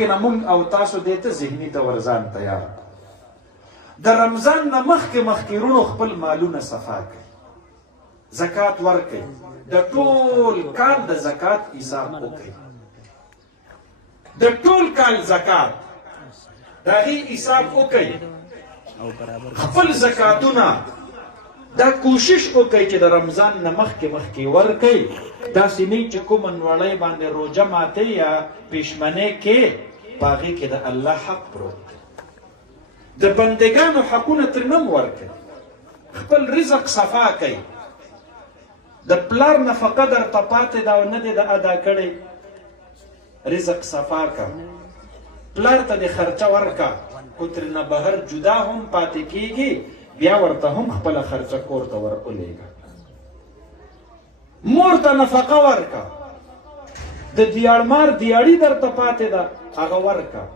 مخکې نه مونږ او تاسو دې ته ذهني طور ځان تیار کړو. د رمضان نه مخکې وروڼو خپل مالونه صفا کړئ، زکات ورکړئ، د ټول کال د زکات حساب وکړئ، د ټول کال زکات د هغې حساب وکړئ. خپل زکاتونه دا کوشش وکړئ چې د رمضان نه مخکې ورکړئ. داسې نه چې کومه نوړۍ باندې روژه ماتئ یا پېشمنۍ کې په هغې کې د الله حق پروت دی. د بندګانو حقونه ترې هم ورکړئ. خپل رزق صفا کړئ. د پلار نفقه درته پاتې ده او نه دې د ادا کړی، رزق صفا کړه. پلار ته دې خرچه ورکړه، خو ترېنه بهر جدا هم پاتې کېږي، بیا ورته هم خپله خرچه کور ته ور ولېږه. مور ته نفقه ورکړه. د دیاړمار دیاړي درته پاتې ده، هغه ورکړه.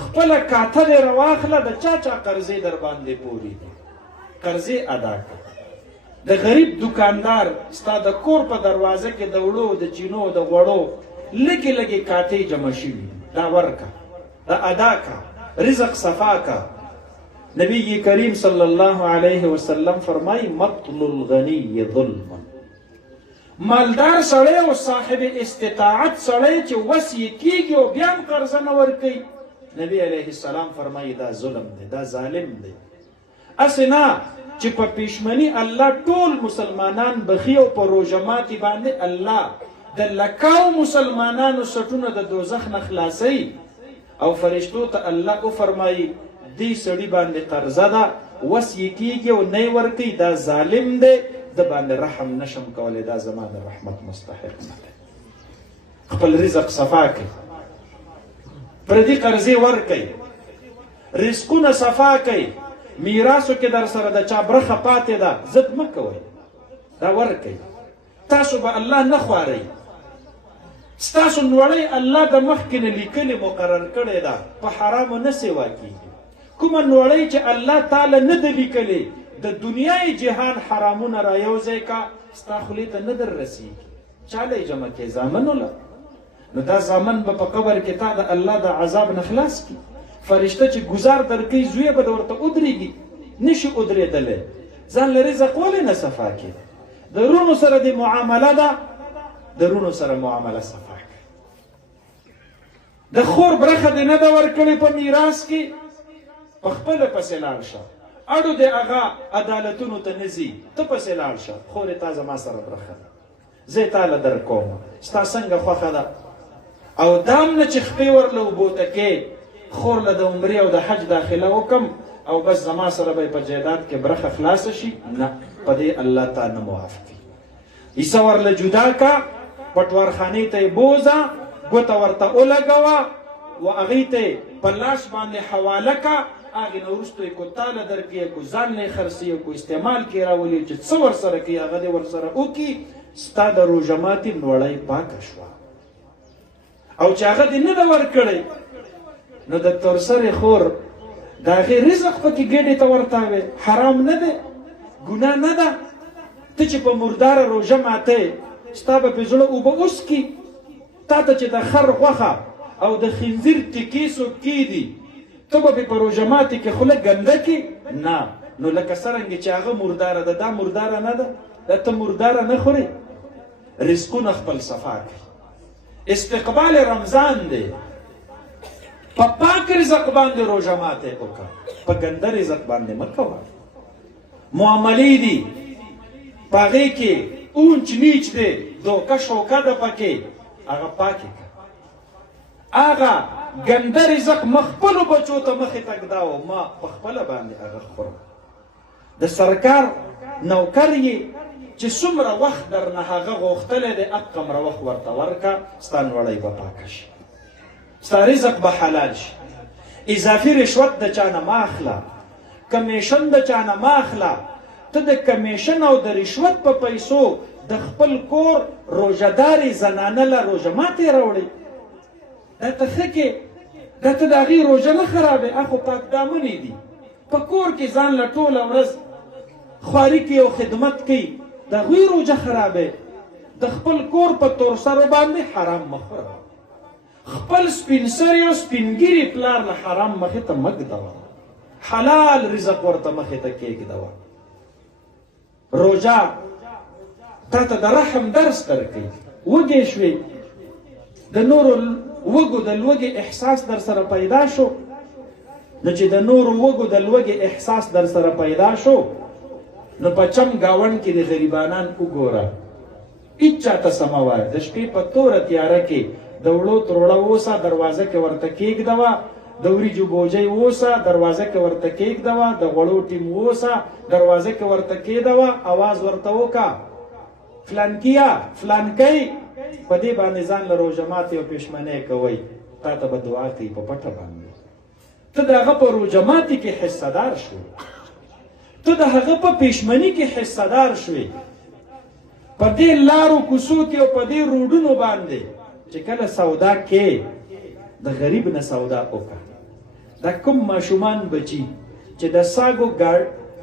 خپله کاته دې راواخله، د چا قرضې در باندې پورې دي، قرضې ادا کړه. د غریب دکاندار ستا د کور په دروازه کې د وړو د چینو د غوړو لږې کاټې جمع شوي، دا ورکه، دا ادا که، رزق صفا که. نبی کریم صلی الله علیه وسلم فرمای مطل الغنی ظلم. مالدار سړی او صاحب استطاعت سړی چې وس یې کېږي او بیا هم قرضه نه ورکوي، نبی علیه السلام فرمایي دا ظلم دی، دا ظالم دی. هسې نه چې په پېشمني الله ټول مسلمانان بخي او په روژه ماتي باندې الله د لکاو مسلمانانو سټونه د دوزخ نه خلاصوي او فرشتو ته الله وفرمایي دې سړي باندې قرضه ده، وس یې کېږي او نه یې ورکوي، دا ظالم دی، د باندې رحم نشم کولی، دا زما د رحمت مستحق نه دی. خپل رزق صفا کړئ، پردي قرضې ورکئ، رزقونه صفا کړئ. میراثو کې در سره د چا برخه پاتې ده، ضد مه کوئ، دا ورکئ. تاسو به الله نه خوارئ. ستاسو نوړۍ الله د مخکې نه لیکلې مقرر کړې ده، په حرامو نه سیوا کېږي. کومه نوړۍ چې الله تعالی نه ده لیکلې، د دنیای جهان حرامونه را یو ځای کا، ستا خولې ته نه در رسېږي. چاله یې جمع کړې؟ زامنو له. نو دا زامن به په قبر کې تا د الله د عذاب نه خلاص کړي. فرشته چې گزار درکوي، زویه به ورته ودرېږي، نشي ودرېدلی. ځان له رزق ولې نه صفا کړي؟ د رونو سره دې معامله ده، د رونو سره معامله صفا کړي. د خور برخه دې نه ده ورکړې په میراث کې، په خپله پسې لاړ شه. اړو دې هغه عدالتونو ته نه ځي، ته پسې لاړ شه. خورې تا زما سره برخه ده، زه یې تاله درکوم، ستا څنګه خوښه ده. او دام نه چې خپې ورله اوبوته کې، خور له د عمرې او د حج داخله وکم او بس زما سره به په جایداد کې برخه خلاصه شي، نه، په دې الله تعالی نه موافقي. حصه ورله جدا کا، پټوارخانې ته یې بوځه، ګوته ورته ولګوه و هغې ته یې په لاس باندې حواله کا. هغې نه وروسته یې کو تاله درکړي، کو ځان نه یې خرڅوي، کو استعمال کې راولي، چې څه ورسره کوي هغه دې ورسره وکړي. ستا د روژه ماتې نوړۍ پاکه شوه. او چې هغه دې نه ده ورکړی، نو د تورسرې خور د هغې رزق پکې ګېډې ته ورتاوې، حرام نه دی، ګناه نه ده. ته چې په مرداره روژه ماتې، ستا به پې زړه اوبه وسکي. تا ته چې د خر غوښه او د خنزیر ټکې څوک کېدي، ته به په روژه ماتې کې خوله ګنده کړي؟ نه. نو لکه څرنګې چې هغه مرداره ده، دا مرداره نه ده، دا ته مرداره نه خورې. رزقونه خپل صفا کړي. استقبال رمضان دی، په پاک رزق باندې روژه ماتې وکړه، په ګنده رزق باندې مه کوه. معاملې دي، په هغې کې اونچ نیچ دی، دوکه شوکه ده پکې، هغه پاکې کړه. هغه ګنده رزق مه خپلو بچو ته مخې ته ږداوه، ما په خپله باندې هغه خورم. د سرکار نوکر یې چې څومره وخت درنه هغه غوښتلی دی، هغومره وخت ورته ورکړه، ستا نوړی به پاکه شي، ستا رزق به حلال شي. اضافي رشوت د چا نه مه اخله، کمیشن د چا نه مه اخله. ته د کمیشن او د رشوت په پیسو د خپل کور روژهدارې زنانه له روژه ماتې راوړې، دا ته ښه کې، دا ته د هغې روژه نه خرابې. هغه پاک دامنې دي، په کور کې ځان له ټوله ورځ خواري کوي او خدمت کوي، د هغوی روژه خرابې. د خپل کور په تورسرو باندې حرام مه خوره. خپل سپین سرې او سپین ګیري پلار له حرام مخې ته مه ږدوه، حلال رزق ورته مخې ته کېږدوه. روژه تا ته د رحم درس درکوي. وږې شوې، د نورو وږو د لوږې احساس در سره پیدا شو، نو چې د نورو وږو د لوږې احساس در سره پیدا شو، نو په چم ګاونډ کې د غریبانان وګوره، هېڅ چاته څه مه وایه. د شپې په توره تیاره کې د وړو تروړه اوسه، دروازه کې ورته کېږدوه. د وریجو بوجۍ اوسه، دروازه کې ورته کېږدوه. د غوړو ټیم اوسه، دروازه کې ورته کېږدوه. اواز ورته وکړه، فلانکیه فلانکی، په دې باندې ځان له روژه ماتې او پښیمانۍ کوئ، تا ته به دعا کوي په پټه باندې. ته د هغه په روژه ماتې کې حصه دار شوې، ته د هغه په پښیماني کې حصه دار شوې. په دې لارو کوڅو کې او په دې روډونو باندې چې کله سودا کې د غریب نه سودا وکړه. دا کوم ماشومان بچي چې د ساګو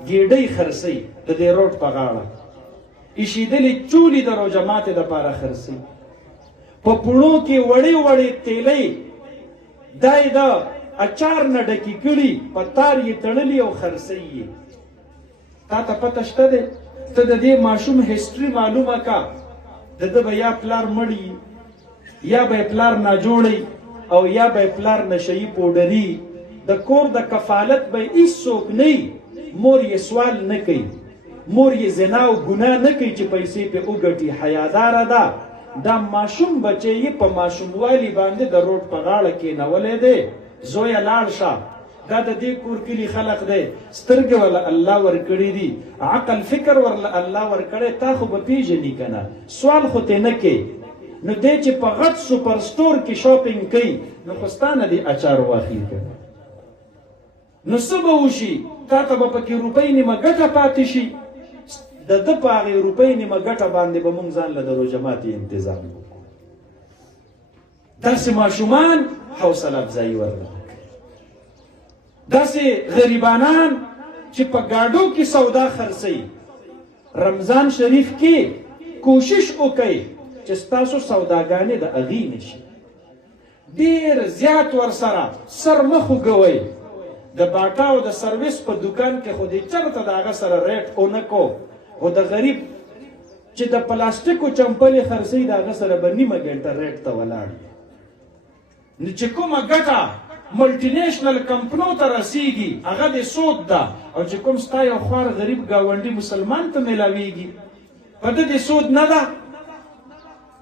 ګېډۍ خرڅوي د دې روډ په غاړه، ایښېدلې چولې د روژه ماتې دپاره خرڅوي، په پوڼو کې وړې وړې تیلۍ دا یې د اچار نه ډکې کړي، په تار یې تړلي او خرڅوي یې. تا ته پته شته دی؟ ته د دې ماشوم هسټري معلومه کا، د ده به یا پلار مړي، یا به پلار ناجوړی، او یا به پلار نشهیي پوډري، د کور د کفالت به هیڅوک نه، مور یې سوال نه کوي، مور یې زنا او ګناه نه کوي چې پیسې پې وګټي، حیاداره ده. دا ماشوم بچی یې په ماشوموالي باندې د روډ په غاړه کېنولی دی. زویه لاړ شه، دا د دې کور کلي خلق دی، سترګې ورله الله ورکړي دي، عقل فکر ورله الله ورکړی، تا خو به پېژني که نه، سوال خو ترې نه کوي. نو دی چې په غټ سوپر سټور کې شاپینګ کوي، نو خو ستا نه دې اچار واخلي که نه، نو څه به وشي؟ تا ته به پکې روپۍ نیمه ګټه پاتې شي. د ده په هغې روپۍ نیمه ګټه باندې به موږ ځان له د روژه ماتې انتظام وکړو. داسې ماشومان حوصله افزایي ورله، داسې غریبانان چې په ګاډو کې سودا خرڅوي. رمضان شریف کې کوشش وکئ چې ستاسو سوداګانې د هغې نه شي. ډېر زیات ورسره سر مه خوږوئ. د باټا او د سروس په دوکان کې خو دې چېرته د هغه سره ریټ ونه کو، خو د غریب چې د پلاستیکو چمپلې خرڅوي د هغه سره به نیمه ګنټه ریټ ته ولاړ وي. نو چې کومه ګټه ملټي نیشنل کمپنو ته رسیږي هغه د سود ده، او چې کوم ستا یو خوار غریب ګاونډي مسلمان ته میلاویږي په ده د سود نه ده.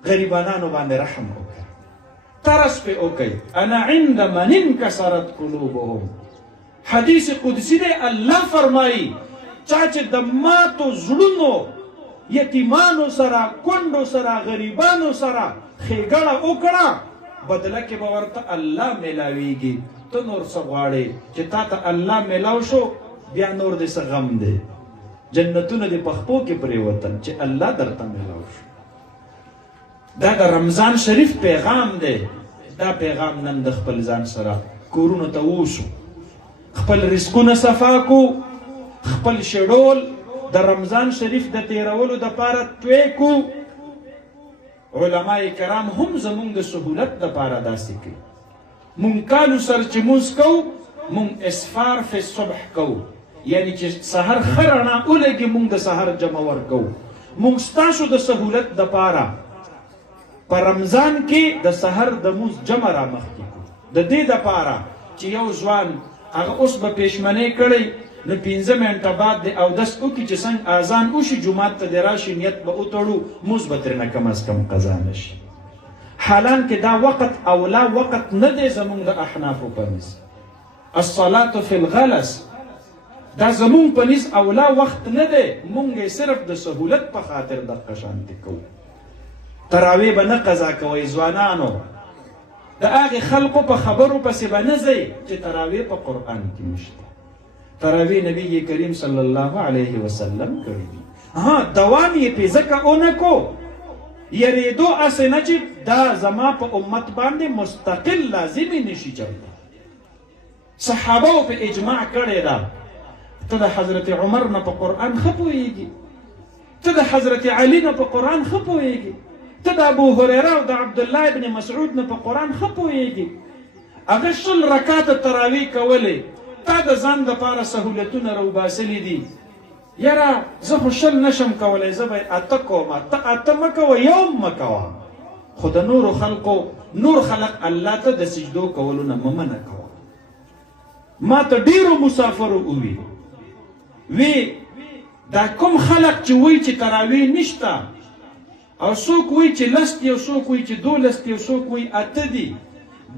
غریبانانو باندې رحم وکړئ، ترس پې وکئ. انا عند من انکسرت قلوبهم، حدیث قدسی دی، الله فرمایي چا چې د ماتو زړونو یتیمانو سره، کونډو سره، غریبانو سره ښېګړه وکړه، بدله کې به ورته الله میلاویږي. ته نور څه غواړې چې تا ته الله میلاو شو، بیا نور دې څه غم دی؟ جنتونه دې په خپو کې پرېوتل چې الله درته میلاو شو. دا د رمضان شریف پیغام دی. دا پیغام نن د خپل ځان سره کورونو ته ووسو، خپل رزقونه صفا کو، خپل شیډول د رمضان شریف د تیرولو دپاره توی کو. علماء کرام هم زمونږ د سهولت دپاره داسې کوي. مونږ کالو سر چې مونځ کوو، مونږ اسفار فی الصبح کوو، یعنی چې سحر ښه رڼا ولګي مونږ د سحر جمع ورکوو. مونږ ستاسو د سهولت دپاره په رمضان کې د سحر د مونځ جمع را مخکې کړو، د دې دپاره چې یو ځوان هغه اوس به پېشمنۍ کړی، نو 15 منټه بعد د اودس وکړي چې څنګه اذان وشي جومات ته دې راشي، نیت به وتړو، مونځ به ترېنه کم از کم قضا نه شي. حالانکې دا وقت اولا وقت نه دی زمونږ د احنافو په نس. الصلاة فی الغلس دا زمونږ په نس اولا وخت نه دی، مونږ یې صرف د سهولت په خاطر دغه شانتې کوو. تراویح به نه قضا کوئ ځوانانو، د هغې خلقو په خبرو پسې به نه ځئ چې تراویح په قرآن کې نشته. تراویح نبی کریم صلی الله علیه وسلم کړی دي. دوام یې پې ځکه ونه کو، یریدو اسې نه چې دا زما په امت باندې مستقل لازمي نشي چلته. صحابهو په اجماع کړې ده. ته د حضرت عمر نه په قرآن ښه پوهېږي، ته د حضرت علي نه په قرآن ښه پوهېږي، ته د ابو هریره او د عبدالله ابن مسعود نه په قرآن ښه پوهېږي. هغه 20 رکاته تراویح کولې، تا د ځان دپاره سهولتونه راوباسلي دي. یاره زه خو 20 نشم کولی، زه به 8 کوم. ته 8 مه کوه، یو مه کوه، خو د نور خلق الله ته د سجدو کولو نه مه منع کوه. ما ته ډېرو مسافرو وی دا کوم خلق چې وایي چې تراویح نشته، او څوک وایي چې 10 دي، او څوک وایي چې 12 دي، او څوک وایي 8 دي،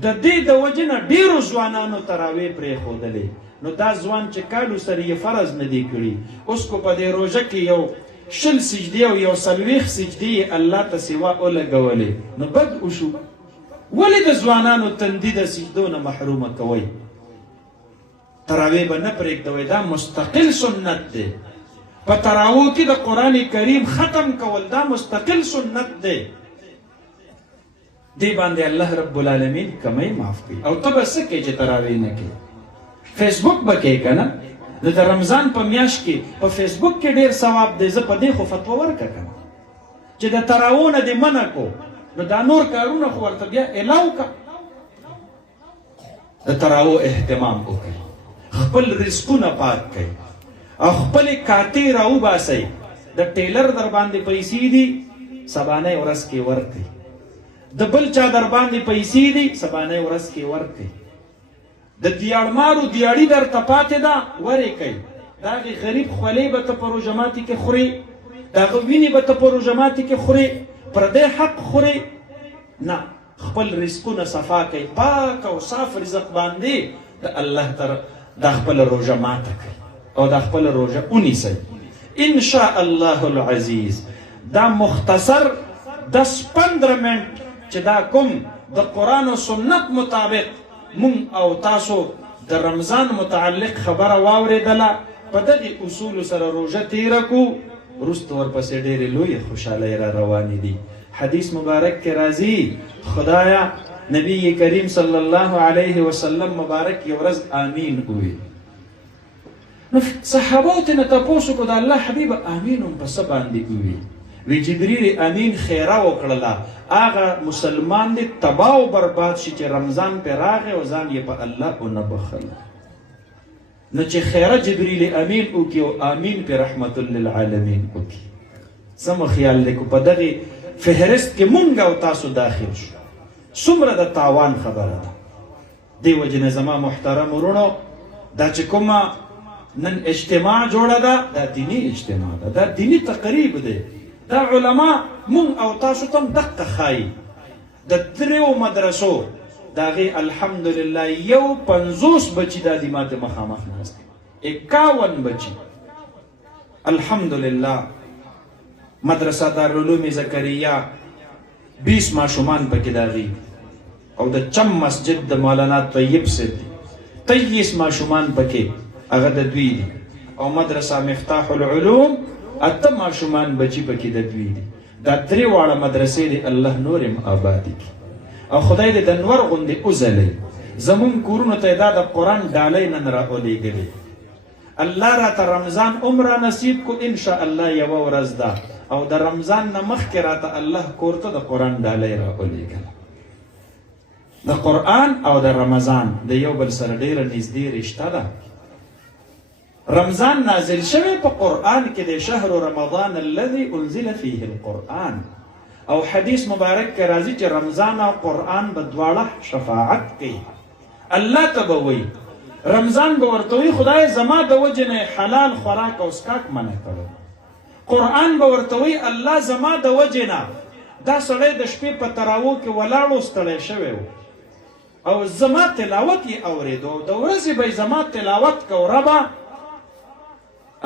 د دې د وجې نه ډېرو ځوانانو تراویح پرېښودلې. نو دا ځوان چې کالو سره یې فرض نه دی کړي، اوس کو په دې روژه کې یو 20 سجدې او یو 40 سجدې یې الله ته سوا ولګولې، نو بد وشو. ولې د ځوانانو تندي د سجدو نه محرومه کوئ؟ تراویح به نه پرېږدوئ، دا مستقل سنت دی. په تراویح کې د قرآن کریم ختم کول دا مستقل سنت دی. دی باندې الله رب العالمین کمی معاف کوي. او ته به څه کوې چې تراویح نه کوې؟ فیسبوک به کوې که نه؟ د رمضان په میاشت کې په فیسبوک کې ډېر ثواب دی. زه په دې خو فتوا ورکړه که نه چې د تراویح نه دې منع کو، نو دا نور کارونه خو ورته بیا الاو که. د تراویح اهتمام وکړئ، خپل رزقونه پاک کړئ، او خپلې کاتې راوباسئ. د ټیلر در باندې پیسې دي، سبانۍ ورځ کې ورکړئ. د بل چا در باندې پیسې دي، سبانۍ ورځ کې ورکړئ. د دیاړمارو دیاړي درته پاتې ده، ورې کوئ. د هغې غریب خولۍ به ته په روژه ماتي کې خورې، د هغه وینې به ته په روژه ماتي کې خورې، پردی حق خورې نه. خپل رزقونه صفا کوئ، پاک او صاف رزق باندې د الله دا خپل روژه ماته کوئ او دا خپل روژه ونیسئ ان شاء الله العزیز. دا مختصر 10-15 منټ چې دا کوم د قرآن او سنت مطابق مونږ او تاسو د رمضان متعلق خبره واورېدله، په دغې اصولو سره روژه تیره کړو، وروسته ورپسې ډېرې لویې خوشحالۍ را روانې دي. حدیث مبارک کې راځي، خدایا نبی کریم صلی الله علیه وسلم مبارک یو ورځ آمین وویل. نو صحابو ترنه تپوس وکړو د الله حبیبه آمین هم په څه باندې وویل؟ وی جبریل امین خیره وکړله، هغه مسلمان دی تباه او برباد شي چې رمضان پې راغی او ځان یې په الله ونه بخل. نو چې خیره جبریل امین وکړي او آمین پې رحمت للعالمین وکړي، سمه خیال دی کو په دغې فهرست کې مونږ او تاسو داخل شو، څومره د تاوان خبره ده. دې وجې نه زما محترم ورونو، دا چې کومه نن اجتماع جوړه ده، دا دینی اجتماع ده، دا دینی تقریب دی. دا علما مونږ او تاسو ته هم دقه ښایي. د 3 مدرسو د هغې الحمدلله یو 50 بچي دا دي ماته مخامخ ناست دي، 51 بچي الحمدلله. مدرسه دارالعلوم زکریا 20 ماشومان پکې داغي، او د چم مسجد د مولانا طیب صاحب 23 ماشومان پکې هغه د دوی دي، او مدرسه مفتاح العلوم 8 ماشومان بچي پکې د دوی دي. دا 3 واړه مدرسې دي، الله نور هم آباد کړي او خدای دې د نور غوندې وځلوي. زمونږ کورونو ته دا د قرآن ډالۍ نن راولېږلې. الله راته رمضان عمره نصیب کو ان شاء الله یوه ورځ ده، او د رمضان نه مخکې راته الله کور ته د قرآن ډالۍ راولېږله. د قرآن او د رمضان د یو بل سره ډېره نږدې رشته ده. رمضان نازل شوی په قرآن کې د شهر رمضان الذي انزل فيه القرآن، او حدیث مبارک کې راځي چې رمضان او قرآن به دواړه شفاعت کوي. الله ته به وایي، رمضان به ورته وایي خدای زما د وجې نه حلال خوراک او څښاک منع کړی. قرآن به ورته وایي الله زما د وجې نه دا سړی د شپې په تراویح کې ولاړ و، ستړی شوی و، او زما تلاوت یې اورېدو، د ورځې به زما تلاوت کو ربه.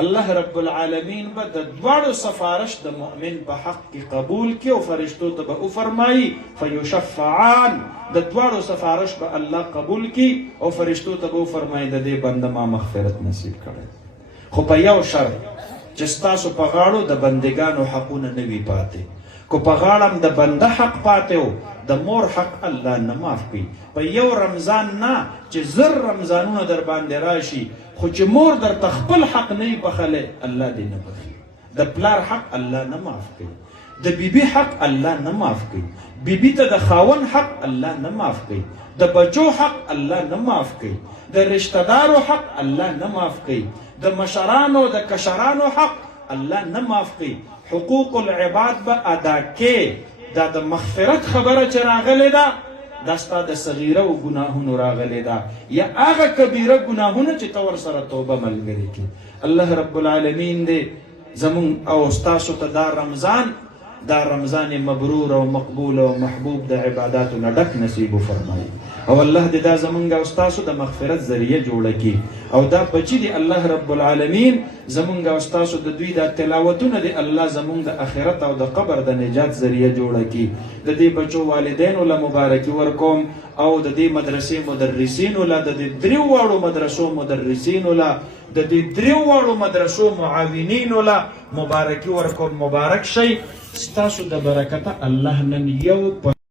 الله رب العالمین به د دواړو سفارش د مؤمن په حق کې قبول کړي او فرشتو ته به وفرمایي فیشفعان، د دواړو سفارش به الله قبول کړي او فرشتو ته به وفرمایي د دې بنده ما مغفرت نصیب کړی، خو په یو شرط چې ستاسو په غاړو د بندګانو حقونه نه وي پاتې. کو په غاړه د بنده حق پاتې و، د مور حق الله نه معاف کوي. په یو رمضان نه چې 1000 رمضانونه در باندې راشي، خو چې مور درته خپل حق نه وي بخلی، الله دې نه بخي. د پلار حق الله نه معاف کوي. د بیبي حق الله نه معاف کوي، بیبي ته د خاون حق الله نه معاف کوي، د بچو حق الله نه معاف کوي، د رشتہ دارو حق الله نه معاف کوي، د مشرانو د کشرانو حق الله نه معاف کوي. حقوق العباد به ادا کې. دا د مغفرت خبره چې راغلې ده دا ستا د صغیره و ګناهونو راغلې ده یا هغه کبیره ګناهونه چې ته ورسره توبه ملګرې کړي. الله رب العالمین دې زمون او ستاسو ته دا رمضان مبرور او مقبول او محبوب د عباداتو نه ډک نصیب فرمایي او الله دې دا زمونږ او ستاسو د مغفرت ذریعه جوړه کړي او دا بچي دې الله رب العالمین زمونږ او ستاسو د دوی د تلاوتونه دې الله زمونږ د آخرت او د قبر د نجات ذریعه جوړه کړي. د دې بچو والدینو له مبارکي ورکوم او د دې مدرسې مدرسینو له د دې دریو واړو مدرسو مدرسینو له د دې دریو واړو مدرسو معاونینو له مبارکي ورکوم. مبارک شي ستاسو د برکته الله نن یو